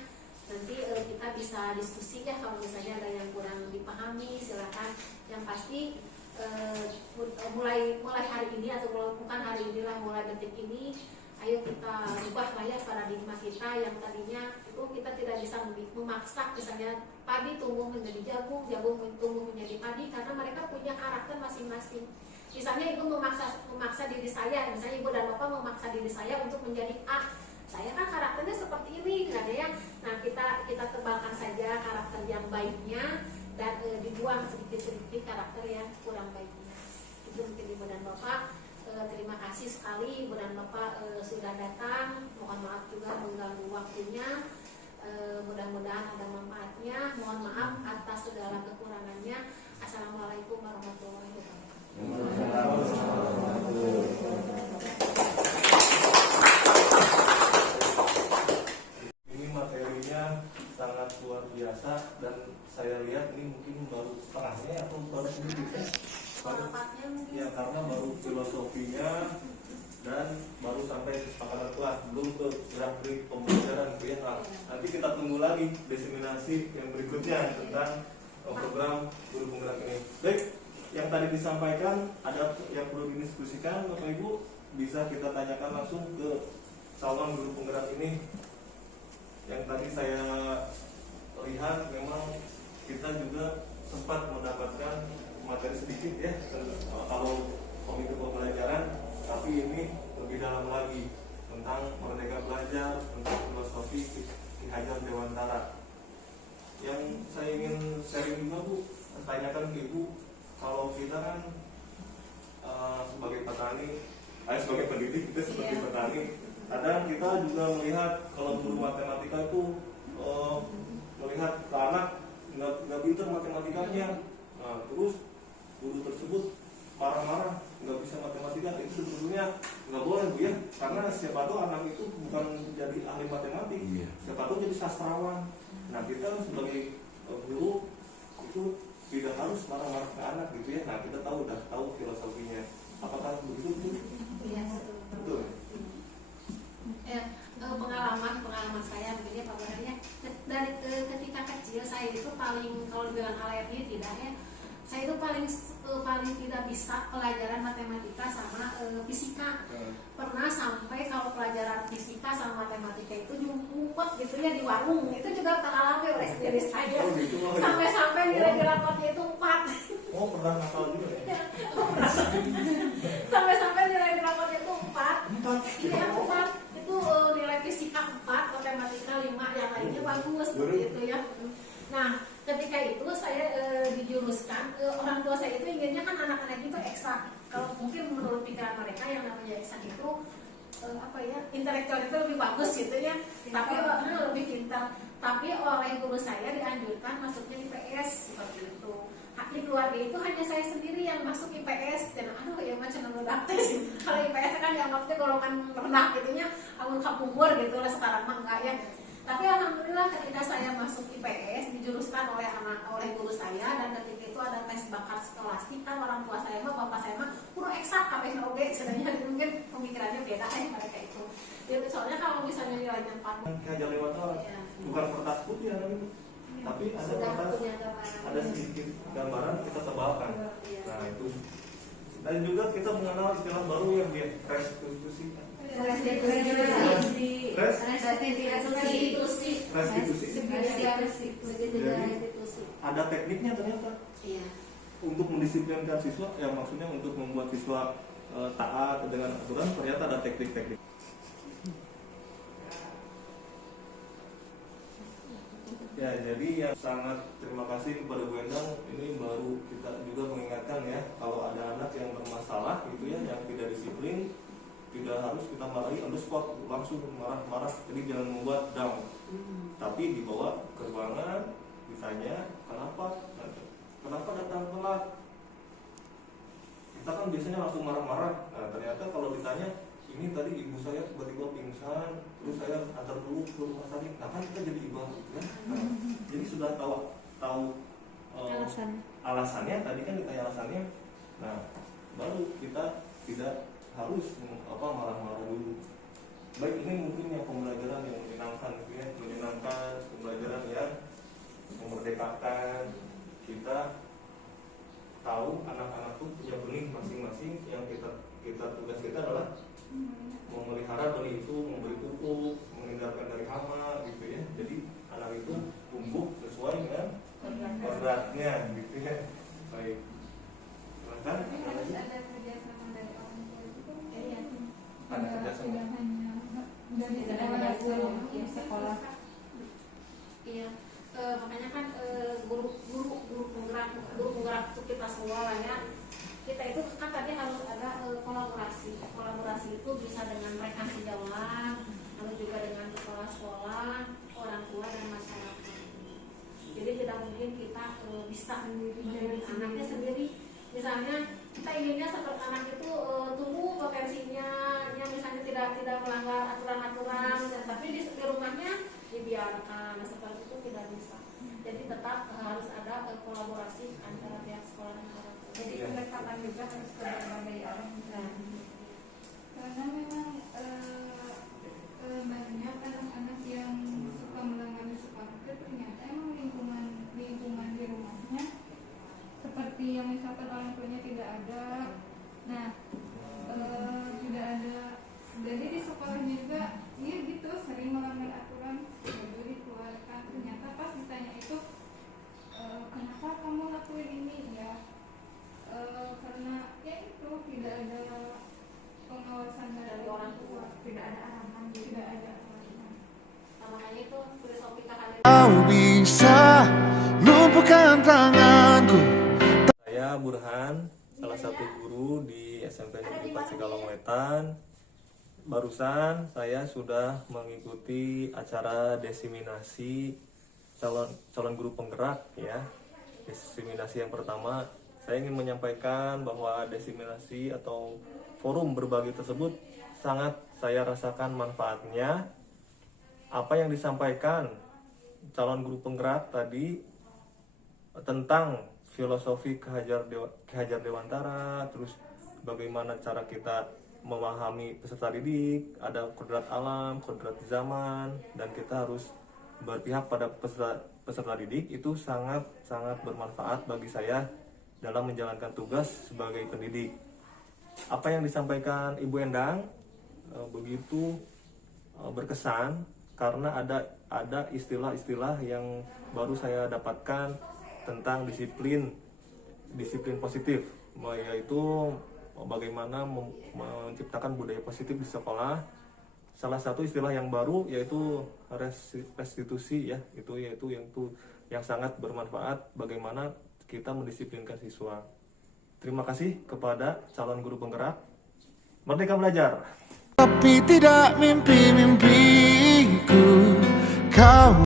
Nanti kita bisa diskusi ya, kalau misalnya ada yang kurang dipahami silakan. Yang pasti mulai hari ini atau bukan hari inilah, mulai detik ini ayo kita ubah lah ya paradigma kita yang tadinya itu kita tidak bisa memaksa misalnya padi tumbuh menjadi jagung, jagung tumbuh menjadi padi, karena mereka punya karakter masing-masing. Misalnya ibu memaksa diri saya, misalnya ibu dan bapak memaksa diri saya untuk menjadi A, saya kan karakternya seperti ini, kan ya. Nah kita tebalkan saja karakter yang baiknya dan dibuang sedikit-sedikit karakter yang kurang baiknya. Itu mungkin ibu dan bapak. Terima kasih sekali ibu dan bapak sudah datang. Mohon maaf juga mengganggu waktunya. Mudah-mudahan ada manfaatnya. Mohon maaf atas segala kekurangannya. Assalamualaikum warahmatullahi wabarakatuh. Ini materinya sangat luar biasa dan saya lihat ini mungkin baru setengahnya atau baru sedikit ya, karena baru filosofinya dan baru sampai kesepakatan kelas, belum ke gerak-gerik pembelajaran gitu ya. Nah, nanti kita tunggu lagi diseminasi yang berikutnya tentang program guru penggerak ini. Baik, yang tadi disampaikan ada yang perlu didiskusikan, Bapak Ibu bisa kita tanyakan langsung ke calon guru penggerak ini. Yang tadi saya lihat memang kita juga sempat mendapatkan materi sedikit ya kalau komite pembelajaran, tapi ini lebih dalam lagi tentang Merdeka Belajar, tentang filosofi Ki Hajar Dewantara. Yang saya ingin sharing juga Bu, tanyakan ke Ibu, kalau kita kan sebagai petani, sebagai pendidik kita sebagai petani, kadang kita juga melihat kalau guru matematika itu melihat ke anak nggak pintar matematikanya, nah terus guru tersebut marah-marah nggak bisa matematika. Itu sebetulnya nggak boleh Bu ya, karena siapa tahu anak itu bukan jadi ahli matematik, siapa tahu jadi sastrawan. Nah kita sebagai guru itu tidak harus marah-marah ke anak gitu ya. Nah kita udah tahu filosofinya. Apakah begitu Bu? Iya, Betul. Pengalaman saya begini Pak Baranya, dari ketika kecil saya itu paling, kalau bilang alergi tidak ya, saya itu paling tidak bisa pelajaran matematika sama fisika. Pernah sampai kalau pelajaran fisika sama matematika itu ngumpet gitu ya di warung, itu juga teralami oleh diri saya. Sampai nilai rapotnya itu 4. Oh pernah nakal juga ya? Sampai nilai rapotnya itu 4. Iya 4. Itu nilai fisika 4, matematika 5, yang lainnya bagus gitu ya. Nah ketika itu saya dijuruskan, orang tua saya itu inginnya kan anak-anak itu eksak. Kalau mungkin menurut pikiran mereka yang namanya eksak itu intelektual itu lebih bagus gitu ya, tapi lebih pintar. Tapi oleh guru saya dianjurkan masuknya IPS seperti itu. Di keluarga itu hanya saya sendiri yang masuk IPS, dan ya macam menudaknya sih. Kalau IPS kan dianggapnya golongan rendah gitunya, amun kapumur gitu lah, sekarang mah enggak ya. Tapi alhamdulillah ketika saya masuk IPS dijuruskan oleh guru saya, dan ketika itu ada tes bakat skolastik, kan orang tua saya mah, bapak saya mah pura eksak kabeh oge, sebenarnya mungkin pemikirannya beda mereka itu. Jadi soalnya kalau misalnya nilainya 4 Ki Hajar Dewantara ya, bukan kertas putih ya, tapi ada sudah kertas, punya gambaran. ada sedikit gambaran kita tebalkan. Iya. Nah itu. Dan juga kita mengenal istilah baru yang dia restitusi. Restitusi. Ada tekniknya ternyata Iya. untuk mendisiplinkan siswa, yang maksudnya untuk membuat siswa taat dengan aturan, ternyata ada teknik-teknik. Ya, jadi yang sangat terima kasih kepada Bu Endang. Ini baru kita juga mengingatkan ya, kalau ada anak yang bermasalah gitu ya, yang tidak disiplin, tidak harus kita marahi on the spot, langsung marah-marah. Jadi jangan membuat down, tapi dibawa ke ruangan, ditanya kenapa datang telat. Kita kan biasanya langsung marah-marah. Nah, ternyata kalau ditanya, ini tadi ibu saya tiba-tiba pingsan, terus saya antar dulu ke rumah sakit. Nah kan kita jadi iba gitu ya. Nah, jadi sudah tahu alasannya. Tadi kan ditanya alasannya. Nah baru kita tidak harus marah-marah dulu. Baik, ini mungkin yang pembelajaran yang menyenangkan gitu ya, pembelajaran yang memerdekakan. Kita tahu anak-anak tuh punya benih masing-masing, yang kita tugas kita adalah memelihara benih itu, memberi pupuk, menghindarkan dari hama gitu ya. Jadi anak itu tumbuh sesuai dengan kodratnya gitu ya. Baik, silakan. Harus ada kerjasama dari orang tua itu. Ada kerjasama. Tidak hanya dari sekolah. Iya, makanya kan guru penggerak untuk kita semua lah ya. Kita itu kan tadi harus ada kolaborasi itu bisa dengan mereka sejauh, lalu juga dengan kepala sekolah, orang tua dan masyarakat. Jadi tidak mungkin kita bisa mendidik anaknya sendiri. Misalnya kita inginnya seperti anak itu tumbuh potensinya, misalnya tidak melanggar aturan-aturan, tapi di rumahnya dibiarkan, seperti itu tidak bisa. Jadi tetap harus ada kolaborasi antara pihak sekolah dan orang tua. Jadi pendekatan juga harus ke berbagai orang. Karena memang banyak anak-anak yang suka melanggar parkir, ternyata emang lingkungan di rumahnya seperti yang misalkan orang tuanya tidak ada. Nah, tidak ada. Jadi di sekolah juga, ya gitu, sering melanggar aturan, jadi dikeluarkan. Ternyata pas ditanya itu, kenapa kamu lakuin ini ya? Karena ya itu tidak ada pengawasan dari orang tua, tidak ada arahan, tidak ada arahan. Makanya itu filosofi KHD. Kau bisa lumpuhkan tanganku. Saya Burhan, salah satu guru di SMP Negeri Pasikalongwetan. Barusan saya sudah mengikuti acara desiminasi calon guru penggerak ya. Desiminasi yang pertama, saya ingin menyampaikan bahwa desiminasi atau forum berbagi tersebut sangat saya rasakan manfaatnya. Apa yang disampaikan calon guru penggerak tadi tentang filosofi Ki Hajar Dewantara, terus bagaimana cara kita memahami peserta didik, ada kodrat alam, kodrat zaman, dan kita harus berpihak pada peserta didik, itu sangat bermanfaat bagi saya dalam menjalankan tugas sebagai pendidik. Apa yang disampaikan Ibu Endang begitu berkesan, karena ada istilah-istilah yang baru saya dapatkan tentang disiplin positif, yaitu bagaimana menciptakan budaya positif di sekolah. Salah satu istilah yang baru yaitu restitusi ya, yaitu yang sangat bermanfaat bagaimana kita mendisiplinkan siswa. Terima kasih kepada calon guru penggerak. Merdeka belajar. Tapi tidak mimpi-mimpiku. Kau